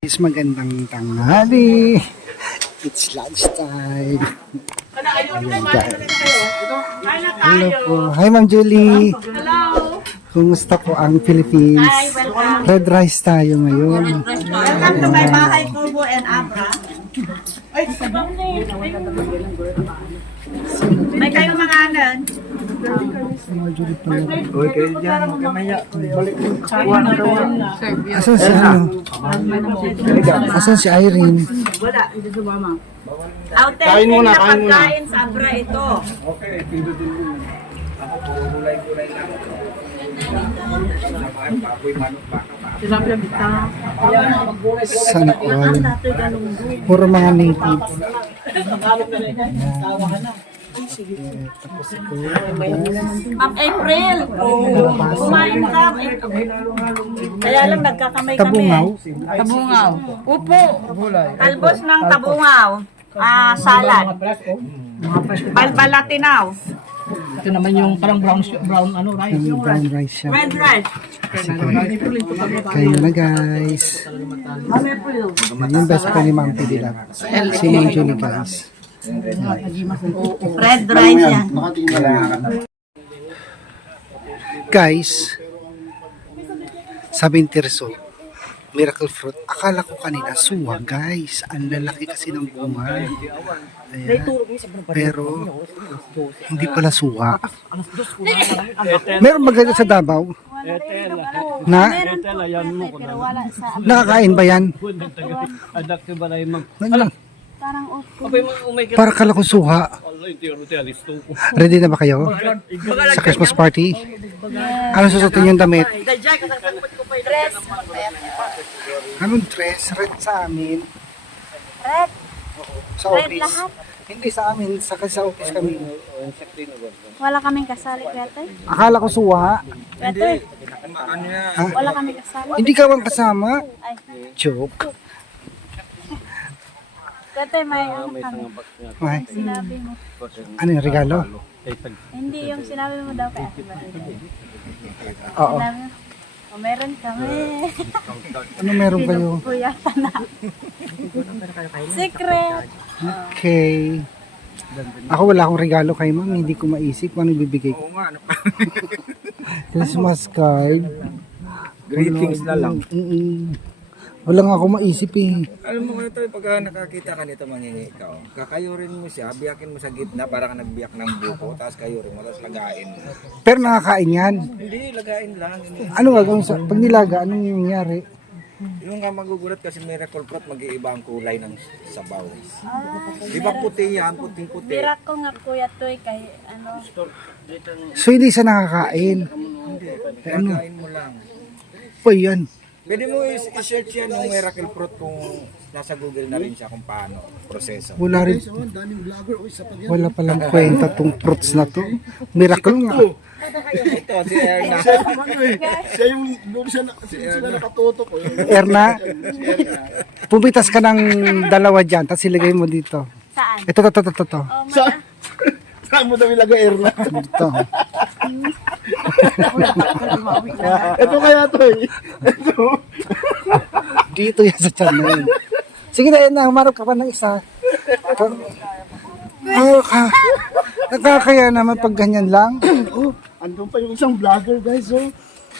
Guys, magandang tanghali. It's lunchtime. Ayan, guys. Hello po. Hi, Ma'am Julie. Hello. Kumusta po ang Philippines? Red rice tayo ngayon. Welcome to my bahay, Kubo and Abra. May kayong mga anan. Asan si ano? Asan si Irene? Wala. Authentic na pagkain sa Abra ito. Sana all. Puro mga native. Tapos po. Ma'am April, kumain ka. Kaya lang nagkakamay kami. Tabungaw. Tabungaw. Upo. Talbos ng tabungaw. Salad. Balbalatinaw. Ito naman yung parang brown ano rice. Yung brown rice siya. Red rice. Kayo na guys. Yung best pa ni Ma'am Pidila. Si Ma'am Julie guys. Red rice yan. Guys, sabi ni Tirso, miracle fruit. Akala ko kanina suwa guys. Ang lalaki kasi ng bunga. Ayan. Pero hindi pala suwa. Meron ba ganito sa Davao? Na? Nakakain ba yan? Ano lang? Para kala ko suha. Ready na ba kayo? Sa Christmas party? Ano susutin yung damit? Dress. Anong dress? Red sa amin. Red. Sa Red office. lahat. Hindi sa amin. Sa office kami. Wala kaming kasali, Kwete. Akala ko suha. Kwete. Ha? Wala kaming kasali. Hindi ka bang kasama? Ay, Joke. Kwete, may ano kami. Ay, Sinabi mo. ano yung regalo? Hindi yung sinabi mo daw kay Ate Marita. Oo. Sinabi mo, meron kami. Ano meron kayo? Puyata na. Secret. Okay. Ako wala akong regalo kay ma'am. Hindi ko maisip kung ano bibigay ko. Christmas card. Greetings na lang. Wala nga ako maisip eh. Alam mo ito, pag nakakita ka nito mangingi ka, kakayurin mo siya, biyakin mo sa gitna para ka nagbiyak ng buko, tapos kayurin mo, tapos lagain mo. Pero nakakain yan. Hindi, lagain lang. Ano gagawin sa pag nilaga? Anong nangyari? Yung nga magugulat kasi miracle fruit, mag-iiba ang kulay ng sabaw. Di ba puti yan, puting-puti? Bira ko nga kuya Toy kay ano. So hindi siya nakakain. Hindi, Ano? lagain mo lang. Pa yan. Pwede mo i-search yan ng miracle fruit kung nasa Google na rin siya kung paano proseso. Wala rin. Wala palang kwenta tong fruits na to. Miracle nga. Ito, si Erna. Siya yung doon sila nakatutok. Erna, pumitas ka ng dalawa dyan, tapos ilagay mo dito. Saan? Ito. Oh, Saan mo daw ilagay, Erna? Dito. Ito kaya to eh. Dito yan sa tiyan na yun. Sige na, Erna, humarap ka pa ng isa. Nakakaya naman pag ganyan lang. Oh, andun pa yung isang vlogger, guys. Oh.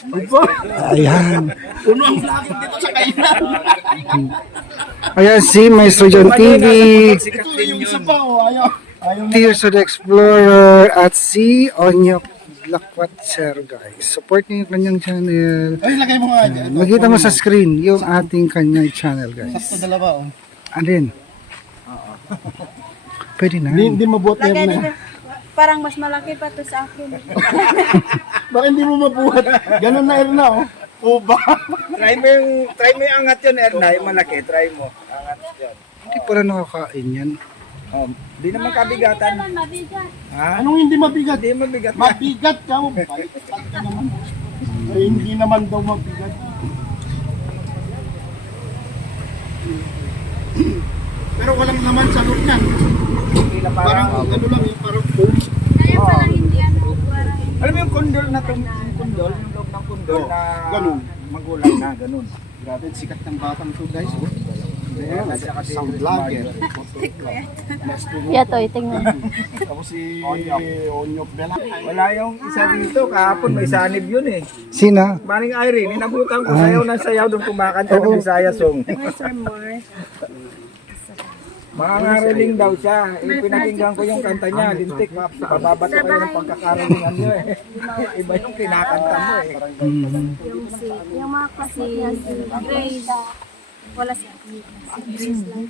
Diba? Ayan. Puno ang vlogger dito sa kainan. Ayan si Maestro John TV. Ito yung isa pa, oh. Ayaw na. Tears of the Explorer at si Onyok Blackwatcher guys. Support niyo yung kanyang channel. Ay, lagay mo nga dyan. Makita mo sa screen yung ating kanyang channel guys. Sakto dalawa, oh. Alin? Pwede na. Hindi mabuhat, lagay Erna. dito. Parang mas malaki pa to sa akin. Baka hindi mo mabuhat. Ganun na, Erna, oh. Uba. Try mo yung angat yun, Erna, yung malaki, try mo. Angat yun. Hindi pala nakakain yan. Di naman kabigatan. Naman mabigat. Ha? Anong hindi mabigat? Di mabigat. Mabigat ka, oh. Balikat ka naman. Ay, hindi naman daw mabigat. Pero walang naman sa loob niyan. Parang ano lang, parang foam. Kaya pala hindi ano. Parang Alam mo yung kundol na yung kundol, yung loob ng kundol na ganun. magulang na, ganun. Grabe, sikat ng batang to guys. Oh. Ayan, isang vlogger. Kuya Toy, tingnan. Tapos si Onyok Bela. Wala yung isa dito, kahapon may sanib yun eh. Sina? Maring Irene, inabutan ko sayaw ng sayaw doon kumakanta ng Bisaya song. Sir Moore. Mga ngaroling daw siya. Pinakinggan ko yung kanta niya, lintik, pababato kayo ng pagkakarolingan niyo eh. Iba yung kinakanta mo eh. Yung mga kasi, si Grace. Wala si Grace lang.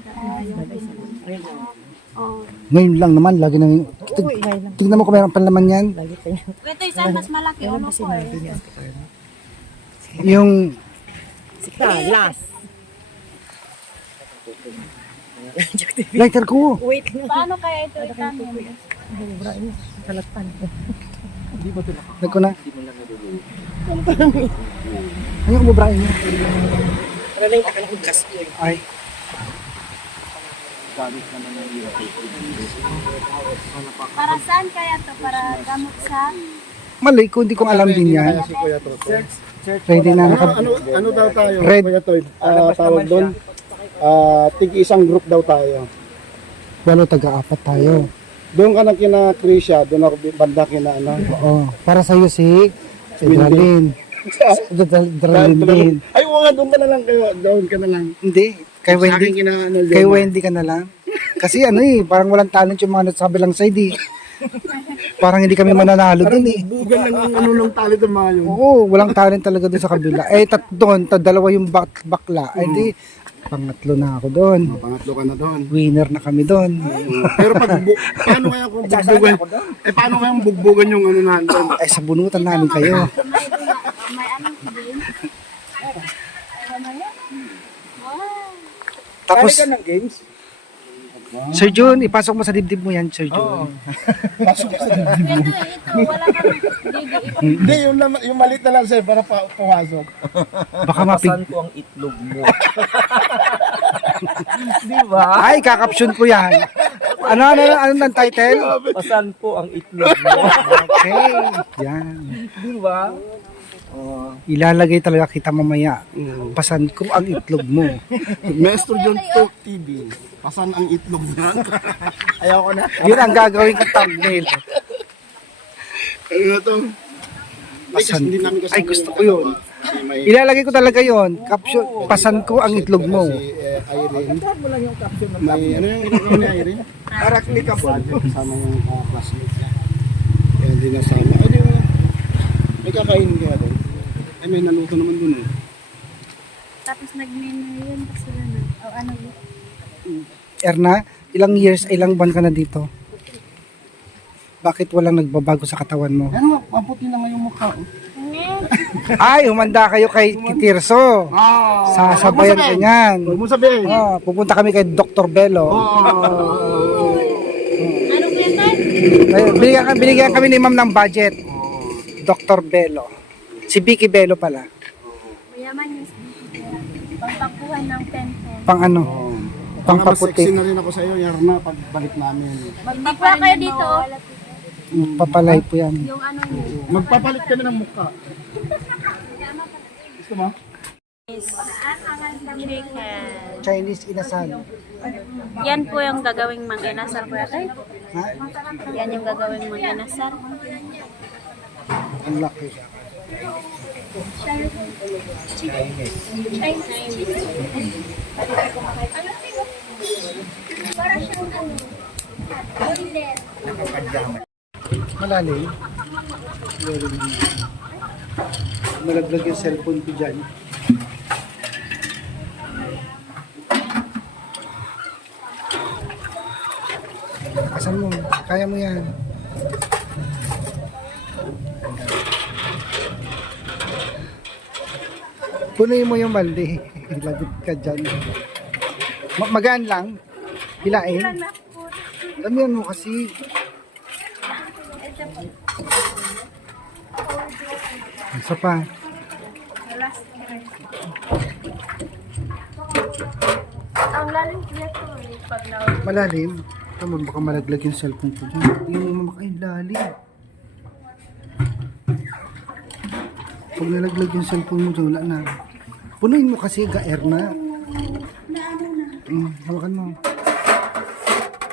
Oh. Ngayon lang naman, lagi nang... Tignan mo kung meron palaman yan. Kuya Toy, saan mas malaki? Ano po eh? Yung... Lighter ko. Paano kaya ito itanin? Lag ko na. Ano yung umabrain niya? Ay. Para saan kaya to? Para gamot sa... Malay ko, hindi ko alam din yan. Si Kuya Toto. Ready na Ano daw tayo? Red. Kuya Toy, tawag doon. Tig isang group daw tayo. Walo taga-apat tayo. Doon ka na kina Krisha, doon ako banda kina ano. Oo. Para sa'yo si Dralin. Dralin din. Ay, oo nga, doon ka na lang kayo. Doon ka na lang. Hindi. Kay Sa akin Wendy. kina ano. Kay Wendy ka na lang. Kasi ano eh, parang walang talent yung mga nasa kabilang side eh. Parang hindi kami mananalo dun eh. Bugan lang ang ano ng tali ng mga yun. Oo, walang talent talaga dun sa kabila. Eh, dalawa yung bakla. Eh di, pangatlo na ako doon. Pangatlo ka na doon. Winner na kami doon. Pero paano kaya kung bugbugan? Paano kaya kung bugbugan yung ano na doon? Ay, sa bunutan namin kayo. May anong din? Tapos, Kali ka ng games? Sir Jun, ipasok mo sa dibdib mo yan, Sir Jun. Ito, wala kang DDE. Hindi, yung maliit na lang sir para pumasok. Baka mapig... Pasan ko ang itlog mo. Ay, kakapsyon ko yan. Ano ng title? Pasan ko ang itlog mo. Okay. Yan. Di ba? Ilalagay talaga kita mamaya. Pasan ko ang itlog mo. Maestro John Talk TV. Pasan ang itlog niya. Ayaw ko na. Yun ang gagawin ko thumbnail. Ano na to? Pasan. Hindi namin kasama Ay, gusto ko yung- yun. May Ilalagay ko talaga yun. Caption, pasan ko ang itlog mo. si Irene. Mo lang yung caption ng May ano yung ginagawa ni Irene? para clickable. Kasama yung classmate niya. Kaya hindi nasama. Ay, di mo. May kakain kaya doon. Ay, may naluto naman doon eh. Tapos nag-menu yun pa sila na. O ano yun? Erna, ilang years, ilang buwan ka na dito? Bakit walang nagbabago sa katawan mo? Ano, maputi na nga yung mukha. Oh. Ay, humanda kayo kay Kitirso. Sasabayan ko niyan. Huwag mo sabihin. Pupunta kami kay Dr. Bello. Ano po yan tayo? Ay, binigyan kami ni ma'am ng budget. Dr. Bello. Si Vicky Bello pala. Mayaman yung pagpakuhan ng pento. Pang ano? Pang Baka mas sexy paputi. na rin ako sa iyo, Yarna, pagbalik namin. Magpakuha kayo dito. Papalay po yan. Yung ano yun. Magpapalit kami ng mukha. Gusto mo? Chicken. Chinese inasal. Yan po yung gagawing mang-inasal ko yata. Ha? Yan yung gagawing mang-inasal. Ang laki. Malalim. Malaglag yung cellphone ko dyan. Asan mo? Kaya mo yan. Punuin mo yung balde. Lagit ka dyan. Magaan lang. Hilain. Damihan mo kasi. Isa pa. Ang lalim niya to eh. Pag na Malalim. Tama, baka malaglag yung cellphone ko dyan. Tingnan mo makailalim. Pag nalaglag yung cellphone mo dyan, wala na. Punuin mo kasi, gaer na. Hawakan mo.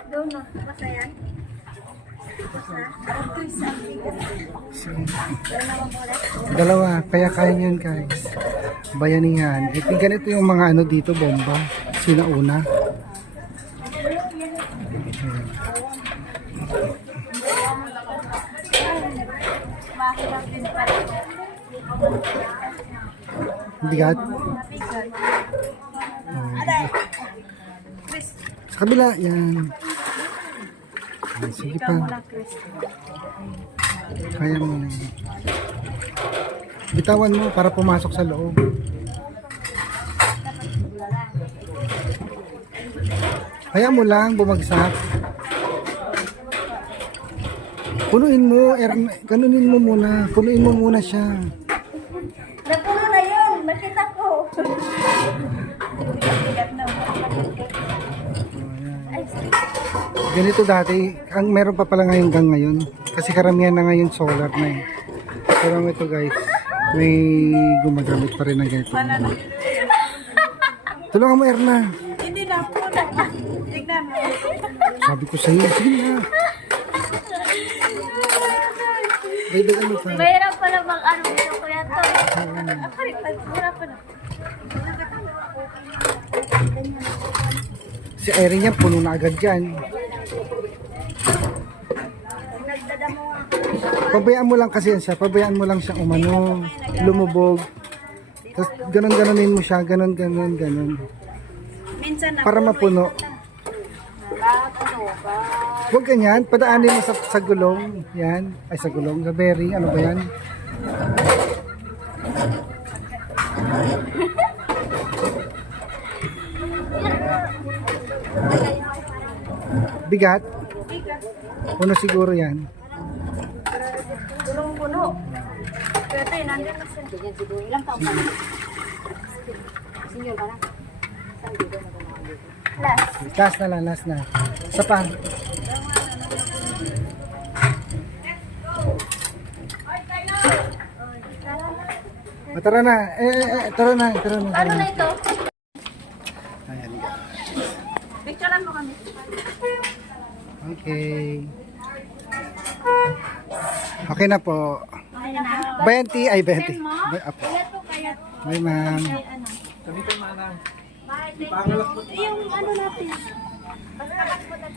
Doon na. Basta yan. Dalawa, kaya kaya yun guys. Bayanihan. Eh, ganito yung mga ano dito, bomba. Sinauna. Mahirap din pala. Bigat. Sa kabila, yan. Ay, sige pa. Kaya mo na yun. Bitawan mo para pumasok sa loob. Kaya mo lang bumagsak. Punuin mo, ganunin mo muna. Punuin mo muna siya. Napuno na yun. Nakita ko. Ganito dati, ang meron pa pala ngayon hanggang ngayon. Kasi karamihan na ngayon solar na eh. Pero ito guys, may gumagamit pa rin ng ganito. Tulungan mo Erna. Hindi na po na. Tignan mo. Sabi ko sa'yo, sige na. Dagdagan mo pa. Mahirap pala mag-ano dito kuya to. Mahirap pala. Si Irene niya, puno na agad dyan. Nagdadamo nga. Pabayaan mo lang kasi yan siya. Pabayaan mo lang siya umano, lumubog. Tapos ganon-ganonin mo siya, ganon. Minsan na. Para mapuno. Huwag ganyan, padaanin mo sa gulong. Yan, ay sa gulong, sa bearing, ano ba yan? Bigat? Puno siguro yan. Puno. Pero ito yun, nandun na siya. Ganyan siguro. Ilang taon pa na? Senior ka na? Last. Last na. Isa pa. Tara na. Tara na. Ano na ito? Ayan. Picturean mo kami. Okay. Okay na po. Okay na. 20, ay 20. Apo. Kaya to, kaya to. Bye ma'am. Ay, ano. Sabi ko manang. Bakit? Yung ano natin. Basta mo na